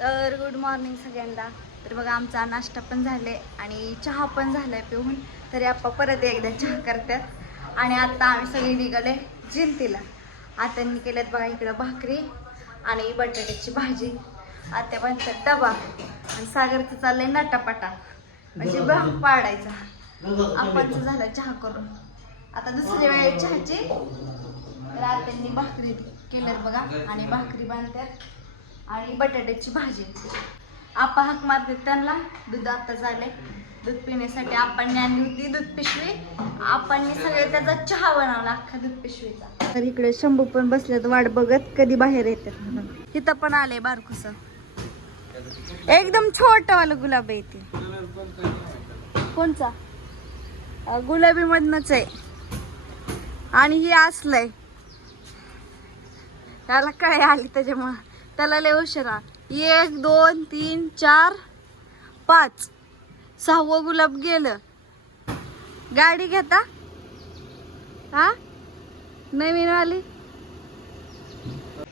तर good morning सगळ्यांना. तर बघा आमचा नाश्ता पण झाले आणि चहा पण झालाय पिऊन. तरी आप्पा परत एकदा चहा करतात. आणि आता आम्ही सगळी निघाले जिंतीला. आत्यांनी केल्यात बघा इकडं भाकरी आणि बटाट्याची भाजी. आत्या बनतात डबा. आणि सागरचं चाललंय नटापटा. म्हणजे भाग पाडायचा. आप्पांचं झालं चहा करून. आता दुसऱ्या वेळेस चहाची. तर आत्यांनी भाकरी केल्यात बघा आणि भाकरी बांधतात आणि बटाट्याची भाजी. आपा हाक मारते त्यांना दूध आता झाले दूध पिण्यासाठी आपण आणली होती दूध पिशवी. आपण सगळे त्याचा चहा बनवला अख्खा दूध पिशवीचा. तर इकडे शंभू पण बसल्यात वाट बघत कधी बाहेर येतात तिथं पण आले बारकुस. एकदम छोट वालं गुलाब आहे ते. कोणचा? गुलाबी मधनच आहे. आणि हे असलंय. त्याला काय आली त्याच्यामुळं? त्याला लय उशिरा एक दोन तीन चार पाच. सहावं गुलाब गेलं. गाडी घेता? हा? नवीन वाली?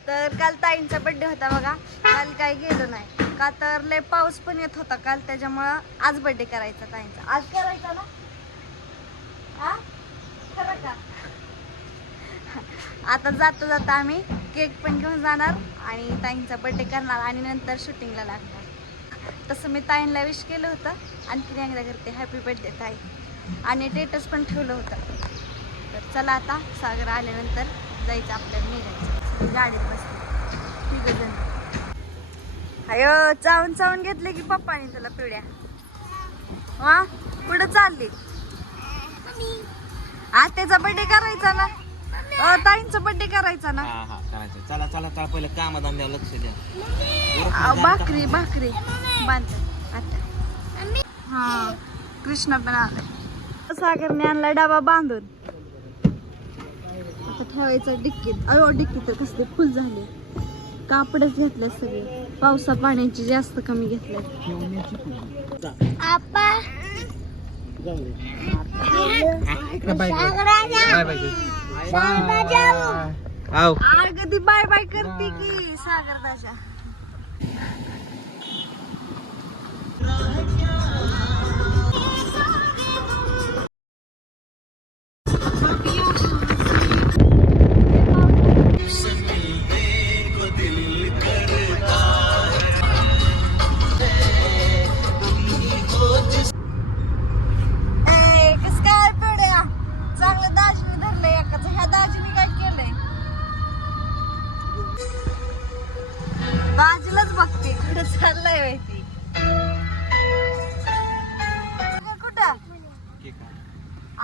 तर काल ताईंचा बड्डे होता बघा. काल काही गेलो नाही. का तर लय पाऊस पण येत होता काल त्याच्यामुळं आज बड्डे करायचा ताईंचा. आज करायचा ना? आता जाता जाता आम्ही. केक पण घेऊन जाणार आणि ताईंचा बर्थडे करणार आणि नंतर शूटिंगला लागणार. तसं मी ताईंना विश केलं होतं. आणखी एकदा करते. हॅपी बर्थडे ताई. आणि टेटस पण ठेवलं होतं. तर चला आता सागर आल्यानंतर जायचं आपल्याला निघायचं गाडीत बसते ठीक जण. अयो चावून चावून घेतले की पप्पानी तुला पिढ्या. वा कुठं चालली? आज त्याचा बर्थडे करायचा ना? अ, ताईंचा बर्थडे करायचा ना? हा हा करायचं. चला चला चला पहिलं कामात धंद्यावर लक्ष द्या. अ, भाकरी भाकरी. बांधतात आता हा कृष्ण पण आलाय सागरने आणला डबा बांधून. आता ठेवायचा डिक्कीत. अयो डिक्कीत तर कसले फुल झाले. कापडच घेतले सगळे. पावसा पाण्याची जास्त कमी घेतले कधी बाय बाय. करते की सागर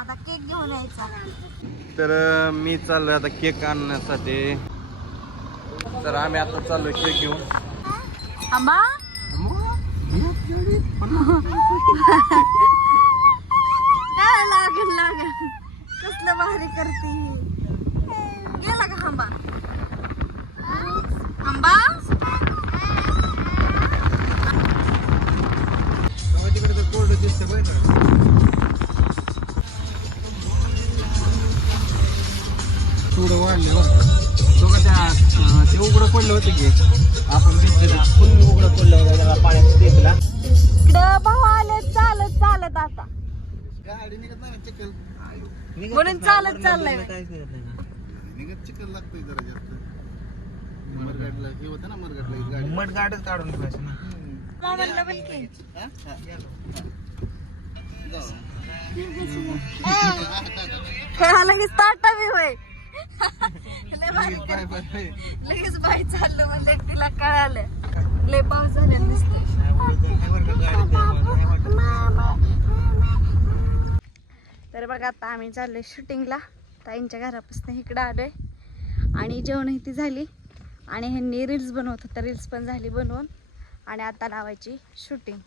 आता केक घेऊन यायचा. तर मी चाललोय आता केक आणण्यासाठी. तर आम्ही आता चाललोय केक घेऊन. आंबा काय लागल लागल. कसलं भारी करते. गेला का आंबा आंबा तिकडे कोरडं दिसतं बरं बरं तो का त्या ते उघडं पडलं होतं की आपण दिसलं फुल उघडं पडलं होतं त्याला पाण्यात टेकला इकडं भाऊ आले चालत चालत आता. गाडी निघत नाही चिखल? म्हणून चालत चाललंय. काहीच निघत नाही निघत लागतोय जरा जास्त. मरगाडला हे होतं ना मरगाडला गाडी. काढून ठेवायचं ना. की. हा? हा. जाऊ. लगेच ताटा बी होय. बाय. Bye bye. लगेच बाई चाललो म्हणजे तिला कळालं. लय पाऊस दिसतोय. तर बघा आता आम्ही चाललोय शूटिंगला. ताईंच्या घरापासून इकडं आलोय. आणि जेवण ती झाली. आणि ह्यांनी रील्स बनवत होता. रील्स पण झाली बनवून. आणि आता लावायची शूटिंग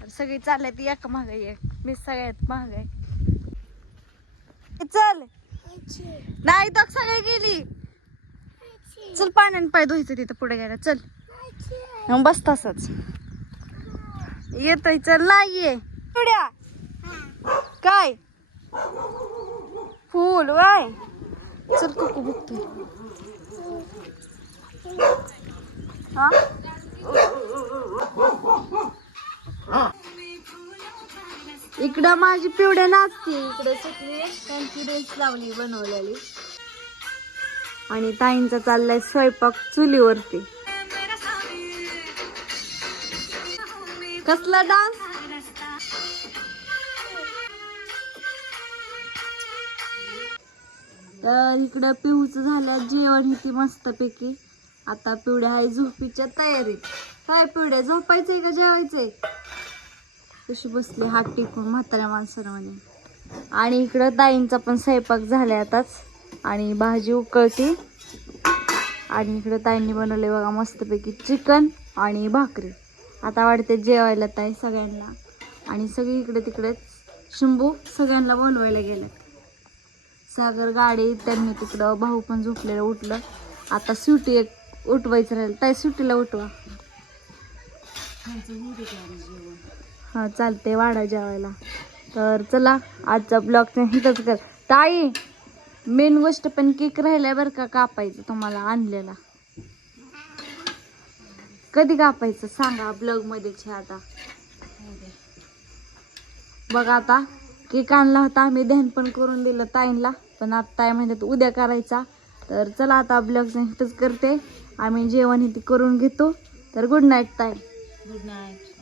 तर सगळी चालल्या ती एका मागं एक. मी सगळ्यात महाग आहे चल. नाही तर सगळी गेली. चल पाण्याने पाय धुवायचं तिथं पुढे गेला. चल. मग बस तसच. येत चल नाहीये काय? फुल वाय. चल कुकू बघतो इकडं माझी पिवड्या नाचते. इकडं त्यांची कॉन्फिडन्स लावली बनवलेली. आणि ताईंचा चाललाय स्वयंपाक चुलीवरती. कसला डान्स? तर इकडं पिऊचं झालं जेवण ती मस्तपैकी. आता पिवड्या आहे झोपीच्या तयारीत. काय पिवड्या झोपायचंय का जेवायचंय? कशी बसली हात टिकून म्हाताऱ्या माणसांमध्ये आणि इकडं ताईंचा पण स्वयंपाक झाला आताच. आणि भाजी उकळती. आणि इकडं ताईंनी बनवले बघा मस्तपैकी चिकन आणि भाकरी. आता वाटते जेवायला ताई सगळ्यांना. आणि सगळी इकडे तिकडेच शंभू सगळ्यांना बोलवायला गेलं सागर गाडी त्यांनी तिकडं भाऊ पण झोपलेलं उठलं. आता सुटी एक उठवायचं राहील. ताई सुटीला उठवा. हां चालते वाडा जेवायला. तर चला आजचा ब्लॉग हिथंच कर. ताई! मेन गोष्ट पण केक राहिलाय बरं का कापायचं तुम्हाला आणलेला. कधी कापायचं सांगा ब्लॉग मध्येच आता. बघा आता केक आणला होता आम्ही ध्यान पण करून दिलं ताईंला पण आता ताई म्हणतात उद्या करायचा. तर चला आता ब्लॉग इथंच करते. आम्ही जेवण इथे करून घेतो. तर गुड नाईट ताई. Good night